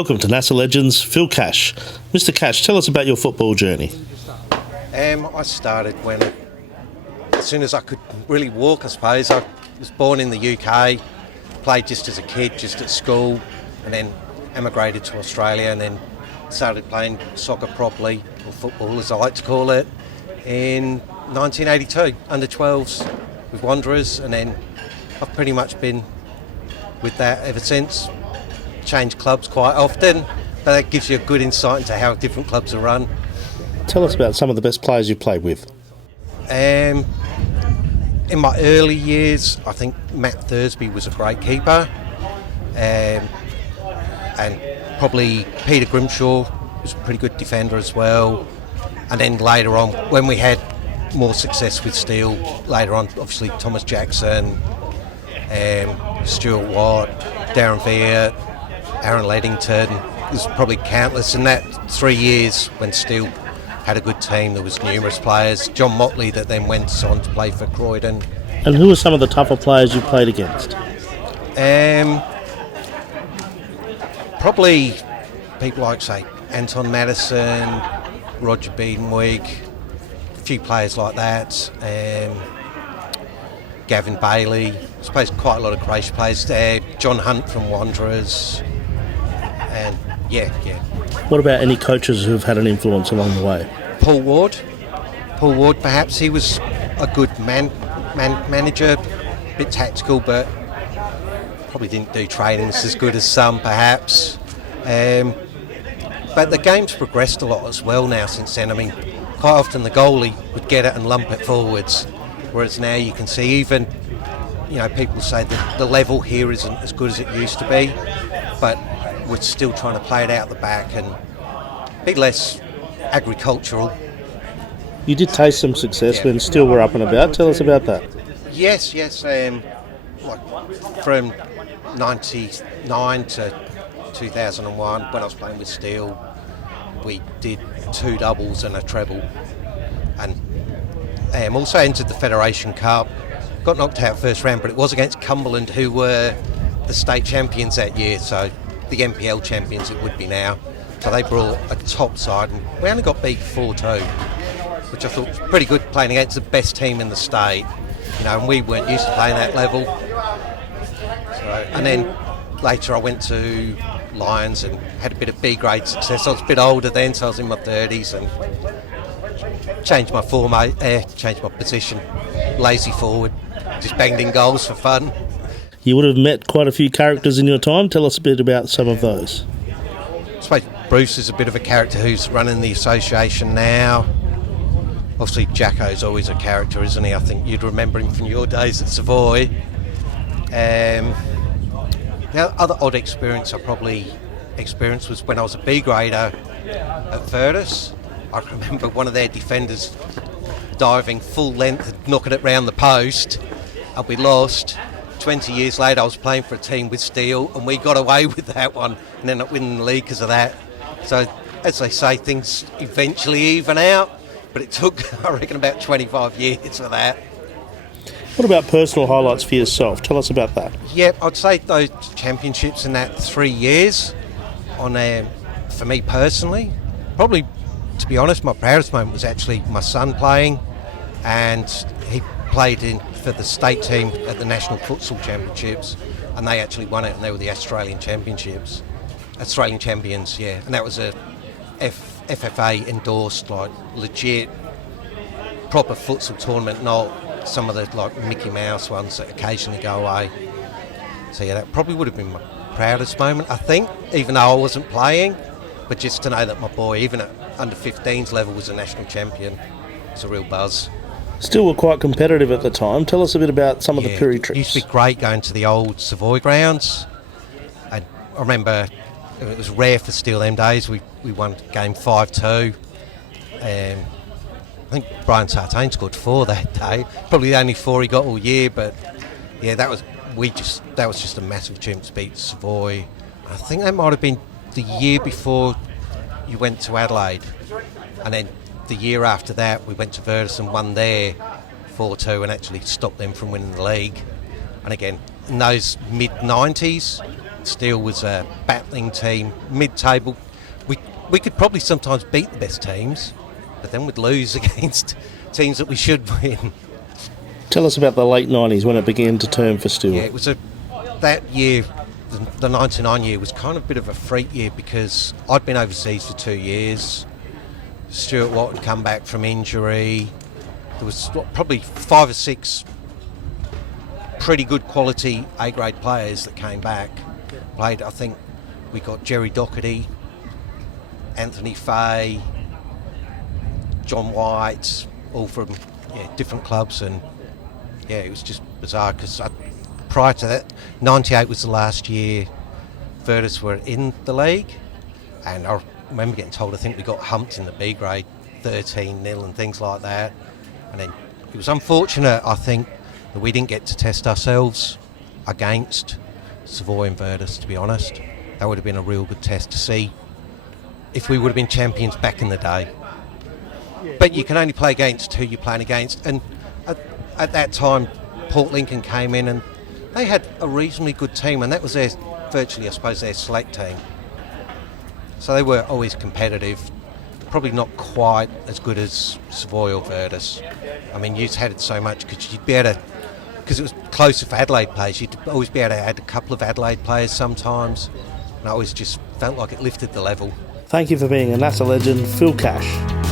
Welcome to NASA Legends, Phil Cash. Mr. Cash, tell us about your football journey. I started as soon as I could really walk, I suppose. I was born in the UK, played just as a kid, just at school, and then emigrated to Australia, and then started playing soccer properly, or football as I like to call it, in 1982, under 12s with Wanderers, and then I've pretty much been with that ever since. Changed clubs quite often, but that gives you a good insight into how different clubs are run. Tell us about some of the best players you've played with. In my early years, I think Matt Thursby was a great keeper, and probably Peter Grimshaw was a pretty good defender as well. And then later on, when we had more success with Steel, later on, obviously Thomas Jackson, Stuart Watt, Darren Veer, Aaron Leddington. There's probably countless. In that 3 years when Steel had a good team, there was numerous players. John Motley that then went on to play for Croydon. And who are some of the tougher players you played against? Probably people like, say, Anton Madison, Roger Beadenwig, a few players like that. Gavin Bailey, I suppose quite a lot of Croatian players there. John Hunt from Wanderers. And yeah. What about any coaches who've had an influence along the way? Paul Ward, perhaps. He was a good manager, a bit tactical, but probably didn't do trainings as good as some, perhaps. But the game's progressed a lot as well now since then. I mean, quite often the goalie would get it and lump it forwards, whereas now you can see even, people say that the level here isn't as good as it used to be, but we're still trying to play it out the back and a bit less agricultural. You did taste some success when Steel were up and about. Tell us about that. Yes. From 99 to 2001, when I was playing with Steel, we did 2 doubles and a treble, and also entered the Federation Cup. Got knocked out first round, but it was against Cumberland, who were the state champions that year, so the NPL champions it would be now. So they brought a top side, and we only got beat 4-2, which I thought was pretty good, playing against the best team in the state. And we weren't used to playing that level. And then later I went to Lions and had a bit of B-grade success. I was a bit older then, so I was in my 30s, and changed my changed my position. Lazy forward, just banged in goals for fun. You would have met quite a few characters in your time. Tell us a bit about some of those. I suppose Bruce is a bit of a character who's running the association now. Obviously Jacko's always a character, isn't he? I think you'd remember him from your days at Savoy. The other odd experience I probably experienced was when I was a B-grader at Virtus. I remember one of their defenders diving full length and knocking it round the post, and we lost. 20 years later I was playing for a team with Steel, and we got away with that one and ended up winning the league because of that. So, as they say, things eventually even out, but it took, I reckon, about 25 years for that. What about personal highlights for yourself? Tell us about that. Yeah, I'd say those championships in that 3 years, for me personally, probably, to be honest, my proudest moment was actually my son playing, and he played for the state team at the National Futsal Championships, and they actually won it, and they were the Australian champions, yeah, and that was a FFA endorsed, like, legit proper futsal tournament, not some of the like Mickey Mouse ones that occasionally go away. So yeah, that probably would have been my proudest moment, I think, even though I wasn't playing, but just to know that my boy, even at under 15s level, was a national champion. It's a real buzz. Still were quite competitive at the time. Tell us a bit about some of the Piri trips. It used to be great going to the old Savoy grounds. I remember it was rare for Steel them days. We won game 5-2. I think Brian Sartain scored 4 that day. Probably the only 4 he got all year, but yeah, that was just a massive achievement to beat Savoy. I think that might have been the year before you went to Adelaide, and then the year after that we went to Virtus and won there 4-2 and actually stopped them from winning the league. And again, in those mid-90s, Steele was a battling team, mid-table. We could probably sometimes beat the best teams, but then we'd lose against teams that we should win. Tell us about the late 90s when it began to turn for Steele. Yeah, it was that year, the 99 year, was kind of a bit of a freak year because I'd been overseas for 2 years. Stuart Watt had come back from injury. There was probably 5 or 6 pretty good quality A-grade players that came back. Played, I think we got Jerry Doherty, Anthony Fay, John White, all from different clubs, and it was just bizarre because prior to that, 98 was the last year Virtus were in the league, and I remember getting told I think we got humped in the B grade 13-0 and things like that, and then it was unfortunate, I think, that we didn't get to test ourselves against Savoy and Virtus, to be honest. That would have been a real good test to see if we would have been champions back in the day. But you can only play against who you're playing against, and at that time Port Lincoln came in and they had a reasonably good team, and that was virtually, I suppose, their select team. So they were always competitive, probably not quite as good as Savoy or Virtus. I mean, you had it so much because you'd be able to, because it was closer for Adelaide players, you'd always be able to add a couple of Adelaide players sometimes, and I always just felt like it lifted the level. Thank you for being a NASA legend, Phil Cash.